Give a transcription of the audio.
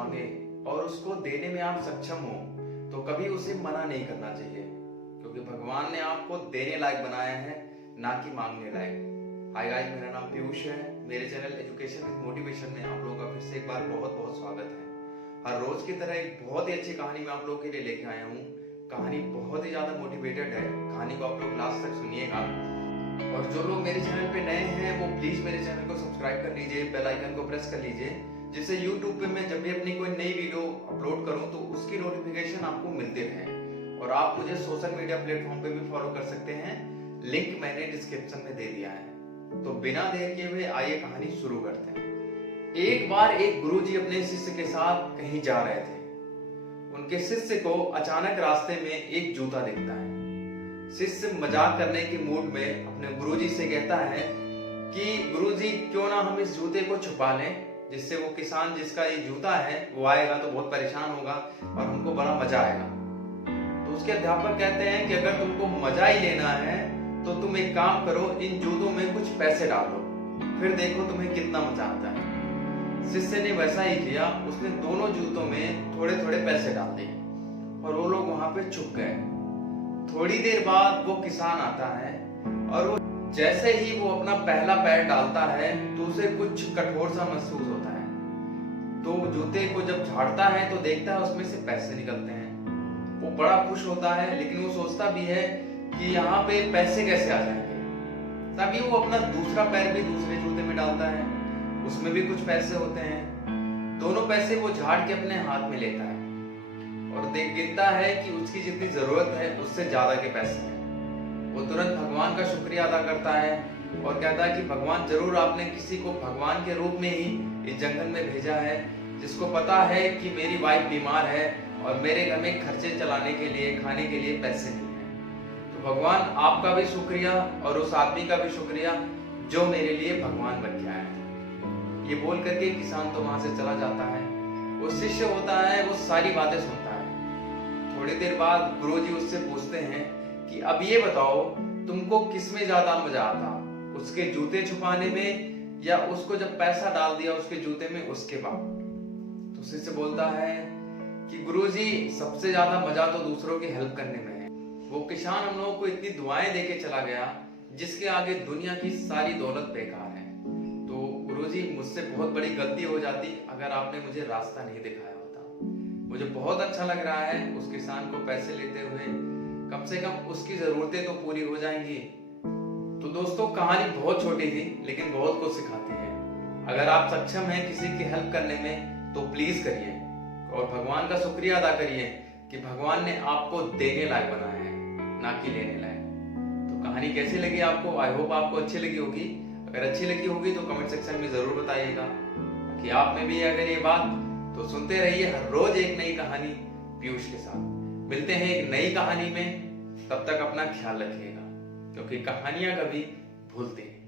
मांगे और उसको देने में आप सक्षम हो तो कभी उसे मना नहीं करना चाहिए, क्योंकि भगवान ने आपको देने लायक बनाया है, ना कि मांगने लायक। हाय गाइस, मेरा नाम पीयूष है। मेरे चैनल एजुकेशन विद मोटिवेशन में आप लोगों का फिर से एक बार बहुत बहुत स्वागत है। हर रोज की तरह एक बहुत ही अच्छी कहानी मैं आप लोगों के लिए लेके आया हूँ। कहानी बहुत ही ज्यादा मोटिवेटेड है। कहानी को आप लोग लास्ट तक सुनिएगा। और जो लोग मेरे चैनल पे नए हैं वो प्लीज मेरे चैनल को सब्सक्राइब कर लीजिए, बेल आइकन को प्रेस कर लीजिए, जिससे YouTube पे मैं जब भी अपनी कोई नई वीडियो अपलोड करूं तो उसकी नोटिफिकेशन आपको मिलती रहे। और आप मुझे सोशल मीडिया प्लेटफॉर्म पे भी फॉलो कर सकते हैं, लिंक मैंने डिस्क्रिप्शन में दे दिया है। तो बिना देर के हुए आइए कहानी शुरू करते हैं। एक बार एक गुरुजी अपने शिष्य के साथ कहीं जा रहे थे। उनके शिष्य को अचानक रास्ते में एक जूता दिखता है। शिष्य मजाक करने के मूड में अपने गुरुजी से कहता है कि गुरुजी, क्यों ना हम इस जूते को छुपा लें, जिससे वो किसान जिसका ये जूता है वो आएगा तो बहुत परेशान होगा और हमको बड़ा मजा आएगा। तो उसके अध्यापक कहते हैं कि अगर तुमको मजा ही लेना है तो तुम एक काम करो, इन जूतों में कुछ पैसे डाल दो, फिर देखो तुम्हें कितना मजा आता है। शिष्य ने वैसा ही किया। उसने दोनों जूतों में थोड़े थोड़े पैसे डाल दिए और वो लोग वहां पे छुप गए। थोड़ी देर बाद वो किसान आता है और वो जैसे ही वो अपना पहला पैर डालता है तो उसे कुछ कठोर सा महसूस होता है। तो जूते को जब झाड़ता है तो देखता है उसमें से पैसे निकलते हैं। वो बड़ा खुश होता है, लेकिन वो सोचता भी है कि यहाँ पे पैसे कैसे आ जाएंगे। तभी वो अपना दूसरा पैर भी दूसरे जूते में डालता है, उसमें भी कुछ पैसे होते हैं। दोनों पैसे वो झाड़ के अपने हाथ में लेता है और गिनता है कि उसकी जितनी जरूरत है उससे ज्यादा के पैसे हैं। वो तुरंत भगवान का शुक्रिया अदा करता है और कहता है कि भगवान, जरूर आपने किसी को भगवान के रूप में ही इस जंगल में भेजा है, जिसको पता है कि मेरी वाइफ बीमार है और मेरे घर में खर्चे चलाने के लिए, खाने के लिए पैसे नहीं है। तो भगवान, आपका भी शुक्रिया और उस आदमी का भी शुक्रिया जो मेरे लिए भगवान बन के आया है। ये बोल करके किसान तो वहां से चला जाता है। वो शिष्य होता है, वो सारी बातें सुनता है। थोड़ी देर बाद गुरुजी उससे पूछते हैं कि अब ये बताओ, तुमको किस में ज्यादा मजा आता, उसके जूते छुपाने में या उसको जब पैसा डाल दिया उसके जूते में उसके बाद? तो शिष्य बोलता है कि गुरुजी, सबसे ज्यादा मजा तो दूसरों की हेल्प करने में है। वो किसान हम लोगों को इतनी दुआएं देके चला गया जिसके आगे दुनिया की सारी दौलत बेकार है। तो गुरुजी, मुझसे बहुत बड़ी गलती हो जाती अगर आपने मुझे रास्ता नहीं दिखाया होता। मुझे बहुत अच्छा लग रहा है उस किसान को पैसे लेते हुए, कम से कम उसकी जरूरतें तो पूरी हो जाएंगी। तो दोस्तों, कहानी बहुत छोटी थी लेकिन बहुत कुछ सिखाती है। अगर आप सक्षम हैं किसी की हेल्प करने में तो प्लीज करिए और भगवान का शुक्रिया अदा करिए कि भगवान ने आपको देने लायक बनाया है, ना कि लेने लायक। तो कहानी कैसी लगी आपको? आई होप आपको अच्छी लगी होगी। अगर अच्छी लगी होगी तो कमेंट सेक्शन में जरूर बताइएगा कि आप में भी है अगर ये बात। तो सुनते रहिए हर रोज एक नई कहानी पीयूष के साथ। मिलते हैं एक नई कहानी में, तब तक अपना ख्याल रखिएगा, क्योंकि कहानियां कभी भूलती नहीं।